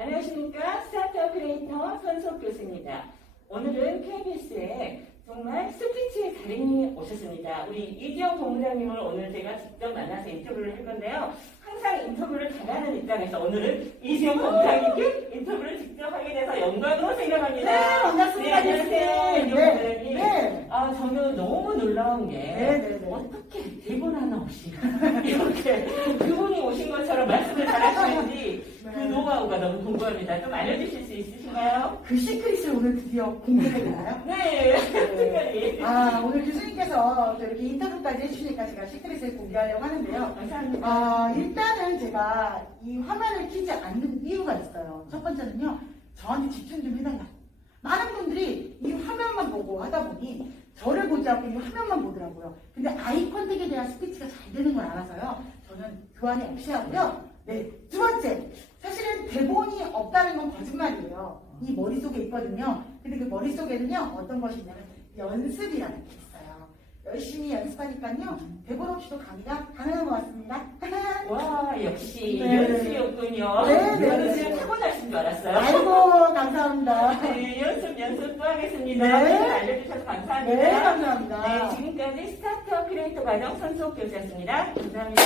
안녕하십니까. 스타트업 크리에이터 손석 교수입니다. 오늘은 KBS에 정말 스피치의 달인이 오셨습니다. 우리 이지영 본부장님을 오늘 제가 직접 만나서 인터뷰를 할 건데요. 항상 인터뷰를 잘하는 입장에서 오늘은 이지영 본부장님께 인터뷰를 직접 하게 돼서 영광으로 생각합니다. 네, 반갑습니다. 네, 안녕하세요. 이지영 네, 본부장님. 네. 아, 저는 너무 놀라운 게 네, 네, 네. 어떻게 대본 하나 없이 이렇게 그분이 오신 것처럼 말씀을 잘하시는지 그 네. 노하우가 너무 궁금합니다. 좀 알려주실 수 있으신가요? 그 시크릿을 오늘 드디어 공개되나요? 네, 특별히. 아, 오늘 교수님께서 또 이렇게 인터뷰까지 해주시니까 제가 시크릿을 공개하려고 하는데요. 감사합니다. 아, 일단은 제가 이 화면을 켜지 않는 이유가 있어요. 첫 번째는요, 저한테 집중 좀 해달라. 많은 분들이 이 화면만 보고 하다 보니 저를 보지 않고 이 화면만 보더라고요. 근데 아이 컨택에 대한 스피치가 잘 되는 걸 알아서요. 저는 교환이 없이 하고요. 네. 두 번째. 사실은 대본이 없다는 건 거짓말이에요. 이 머릿속에 있거든요. 근데 그 머릿속에는요, 어떤 것이 있냐면 연습이라는 게 있어요. 열심히 연습하니까요, 대본 없이도 강의가 가능한 것 같습니다. 와, 역시 네. 연습이었군요. 네, 네, 연습 네. 타고나신 줄 알았어요. 아이고, 감사합니다. 네, 연습, 연습 또 하겠습니다. 네. 오늘 알려주셔서 감사합니다. 네, 감사합니다. 네, 지금까지 스타트업 크리에이터 과정 손수옥 교수였습니다. 감사합니다.